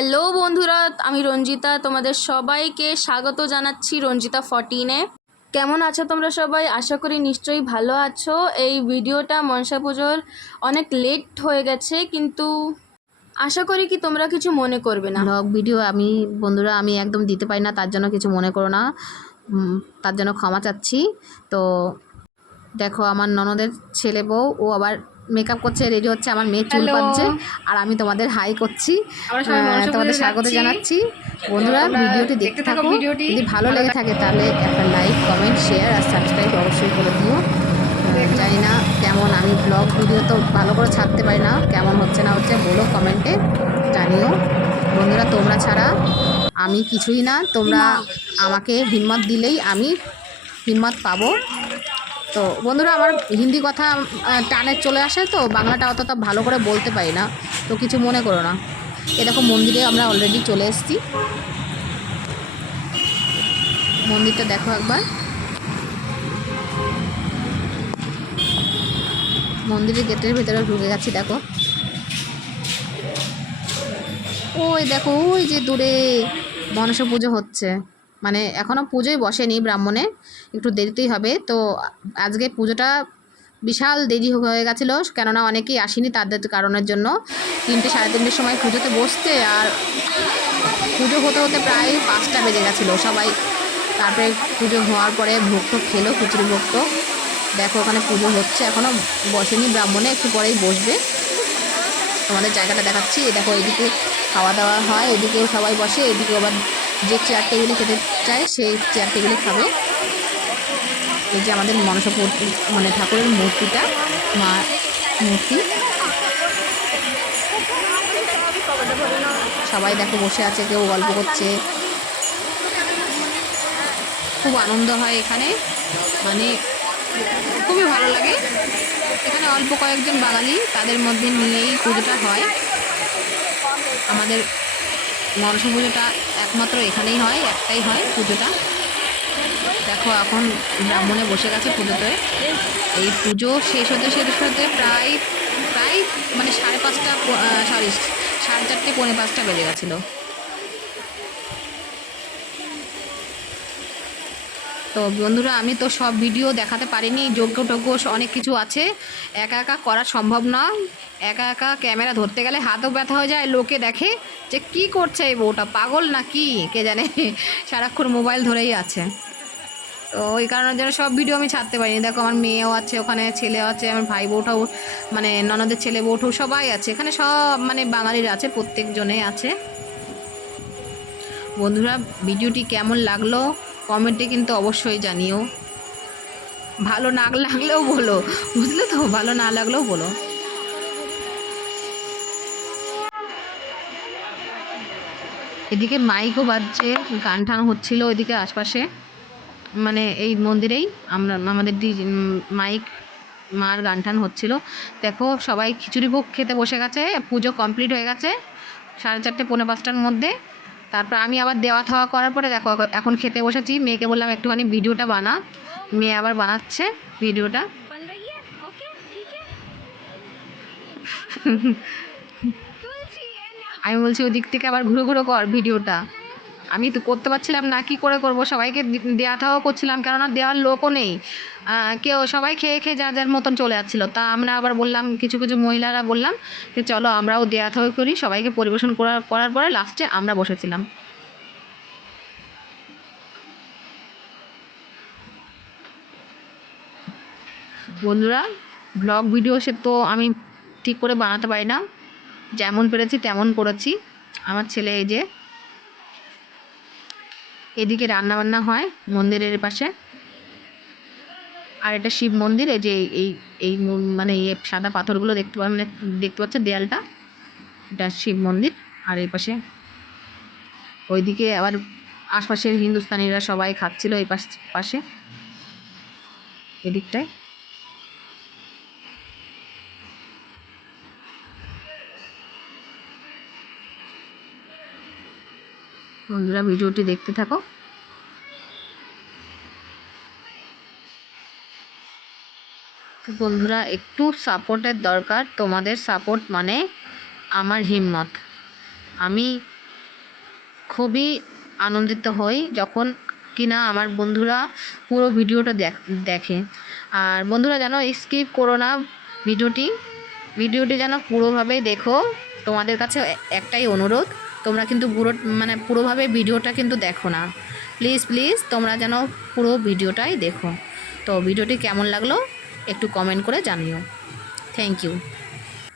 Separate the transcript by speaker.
Speaker 1: Hello বন্ধুরা, আমি রঞ্জিতা, তোমাদের সবাইকে স্বাগত জানাচ্ছি রঞ্জিতা ফর্টিনে কেমন আছো তোমরা সবাই? আশা করি নিশ্চয়ই ভালো আছো। এই ভিডিওটা মনসা পুজোর অনেক লেট হয়ে গেছে, কিন্তু আশা করি কি তোমরা কিছু মনে করবে না।
Speaker 2: ব্লগ ভিডিও আমি, বন্ধুরা, আমি একদম দিতে পারি না, তার জন্য কিছু মনে করো না। তার জন্য ক্ষমা চাচ্ছি। তো দেখো আমার ননদের ছেলে বউ ও আবার মেকআপ করছে রেডি হচ্ছে আমার মেয়ে চুল. পাচ্ছে আর আমি তোমাদের হাই করছি। তোমাদের স্বাগত জানাচ্ছি। বন্ধুরা ভিডিওটি
Speaker 1: দেখতে থাকো
Speaker 2: যদি ভালো লেগে থাকে তাহলে একটা লাইক কমেন্ট শেয়ার আর সাবস্ক্রাইব অবশ্যই করে দিও। জানি না কেমন আমি ব্লগ ভিডিও তো ভালো করে ছাড়তে পারি না কেমন হচ্ছে না হচ্ছে বলো কমেন্টে জানিও। বন্ধুরা তোমরা ছাড়া আমি কিছুই না তোমরা আমাকে হিম্মত দিলেই আমি হিম্মত পাবো। তো বন্ধুরা, আমার হিন্দি কথা টানে চলে আসে তো, বাংলাটা অতটা ভালো করে বলতে পারি না, তো কিছু মনে করো না। এরকম মন্দিরে আমরা অলরেডি চলে এসেছি। মন্দিরটা দেখো একবার। মন্দিরের গেটের ভিতরে ঢুকে গেছি, দেখো। ওই দেখো, ওই যে দূরে, মনসা পুজো হচ্ছে। মানে এখনও পুজোই বসেনি ব্রাহ্মণে, একটু দেরিতেই হবে। তো আজকে পুজোটা বিশাল দেরি হয়ে গেছিল, কেননা অনেকেই আসেনি তাদের কারণের জন্য। তিনটে সাড়ে তিনটের সময় পুজোতে বসতে আর পুজো হতে হতে প্রায় পাঁচটা বেজে গেছিল। সবাই তারপরে পুজো হওয়ার পরে ভোগ টোগ খেলো ভোগ টোগ দেখো ওখানে পুজো হচ্ছে এখনও বসেনি ব্রাহ্মণে, একটু পরেই বসবে। তোমাদের জায়গাটা দেখাচ্ছি দেখো এদিকে খাওয়া দাওয়া হয়, এদিকেও সবাই বসে এদিকে আবার যে চেয়ার টেবিলে খেতে চায়, সেই চেয়ার টেবিলে খাবে। এই যে আমাদের মনসা মানে ঠাকুরের মূর্তিটা, মা মূর্তি। সবাই দেখো বসে আছে, কেউ গল্প করছে। খুব আনন্দ হয় এখানে। মানে খুবই ভালো লাগে। এখানে অল্প কয়েকজন বাঙালি, তাদের মধ্যে নিয়েই পুজোটা হয়। আমাদের মনসা পুজোটা একমাত্র এখানেই হয়, একটাই হয় পুজোটা। দেখো এখন ব্রাহ্মণে বসে গেছে পুজোতে। এই পুজো শেষ হতে শেষ হতে প্রায় প্রায় মানে সাড়ে পাঁচটা সরি সাড়ে চারটে, পৌনে পাঁচটা বেজে গেছিল। তো বন্ধুরা, আমি তো সব ভিডিও দেখাতে পারিনি যোগ্য টোগ্য অনেক কিছু আছে। একা একা করা সম্ভব না একা একা ক্যামেরা ধরতে গেলে হাতও ব্যথা হয়ে যায়, লোকে দেখে যে কি করছে এই বউটা, পাগল না কি? কে জানে সারাক্ষণ মোবাইল ধরেই আছে। তো ওই কারণের জন্য সব ভিডিও আমি ছাড়তে পারিনি। দেখো আমার মেয়েও আছে, ওখানে ছেলেও আছে, আমার ভাই বউটাও মানে ননদের ছেলে বউটাও সবাই আছে। এখানে সব মানে বাঙালির আছে, প্রত্যেকজনে আছে। বন্ধুরা, ভিডিওটি কেমন লাগল? কমেন্টে কিন্তু অবশ্যই জানিও। ভালো না লাগলেও বলো, বুঝলে তো? ভালো না লাগলেও বলো। এদিকে মাইকও বাজছে গান টান হচ্ছিল এদিকে আশপাশে। মানে এই মন্দিরেই আমরা আমাদের মাইক মার গান টান হচ্ছিল। দেখো সবাই খিচুড়ি ভোগ খেতে বসে গেছে পুজো কমপ্লিট হয়ে গেছে সাড়ে চারটে পৌনে পাঁচটার মধ্যে। তারপর আমি আবার দেওয়া থাওয়া করার পরে দেখো এখন খেতে বসেছি। মেয়েকে বললাম একটুখানি ভিডিওটা বানা। মেয়ে আবার বানাচ্ছে ভিডিওটা। আমি বলছি, ওদিক থেকে আবার ঘুরে ঘুরে কর ভিডিওটা। আমি তো করতে পারছিলাম না, কি করে করব? সবাইকে দেওয়া থাওয়া করছিলাম, কেননা দেওয়ার লোকও নেই। কেউ, সবাই খেয়ে খেয়ে যার যার মতন চলে যাচ্ছিল তা আমরা আবার বললাম, কিছু কিছু মহিলারা বললাম যে, চলো আমরাও দেওয়া থাওয়া করি। সবাইকে পরিবেশন করার করার পরে লাস্টে আমরা বসেছিলাম। বন্ধুরা, ব্লগ ভিডিও সে তো আমি ঠিক করে বানাতে পারি না। যেমন পেরেছি, তেমন করেছি। আমার ছেলে এই যে এদিকে রান্না বান্না হয় মন্দিরের পাশে। আর এটা শিব মন্দির, এই যে এই এই মানে এই সাদা পাথরগুলো দেখতে মানে দেখতে পাচ্ছে দেয়ালটা? এটা শিব মন্দির। আর এই পাশে ওইদিকে আবার আশপাশের হিন্দুস্তানিরা সবাই খাচ্ছিল এই পাশ, পাশে। এদিকটায়। বন্ধুরা, ভিডিওটি দেখতে থাকো। বন্ধুরা, একটু সাপোর্টের দরকার। তোমাদের সাপোর্ট মানে আমার হিম্মত। আমি খুবই আনন্দিত হই যখন কিনা আমার বন্ধুরা পুরো ভিডিওটা দেখ- আর বন্ধুরা, যেন স্কিপ করো না ভিডিওটি। ভিডিওটি যেন পুরোভাবেই দেখো। তোমাদের কাছে একটাই অনুরোধ তোমরা কিন্তু পুরো মানে পুরোভাবে ভিডিওটা কিন্তু দেখো না। প্লিজ প্লিজ, তোমরা যেন পুরো ভিডিওটাই দেখো। তো ভিডিওটি কেমন লাগল একটু কমেন্ট করে জানিও। Thank you